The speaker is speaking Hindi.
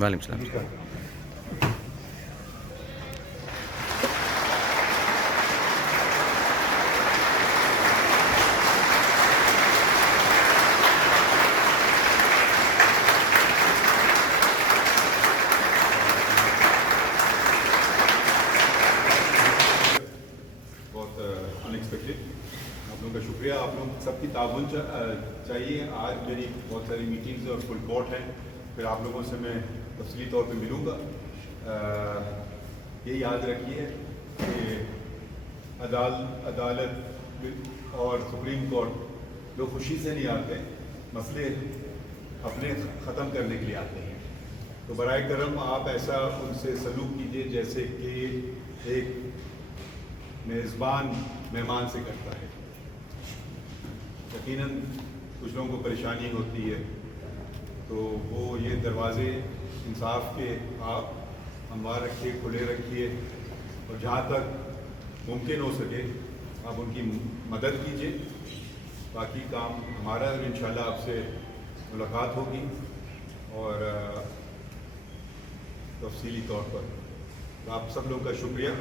वालेकुम सलाम। अनएक्सपेक्टेड, आप लोगों का शुक्रिया। आप लोग सबकी ताउन चाहिए। आज मेरी बहुत सारी मीटिंग्स और फुल कोर्ट हैं, फिर आप लोगों से मैं तफसीली तौर पे मिलूँगा। ये याद रखिए कि अदालत और सुप्रीम कोर्ट लोग खुशी से नहीं आते, मसले अपने ख़त्म करने के लिए आते हैं। तो बराए करम आप ऐसा उनसे सलूक कीजिए जैसे कि एक मेज़बान मेहमान से करता है। यकीनन कुछ लोगों को परेशानी होती है, तो वो ये दरवाज़े इंसाफ के आप हमवार रखिए, खुले रखिए, और जहाँ तक मुमकिन हो सके आप उनकी मदद कीजिए। बाकी काम हमारा, और इंशाल्लाह आपसे मुलाकात होगी और तफसीली तौर पर। आप सब लोगों का शुक्रिया।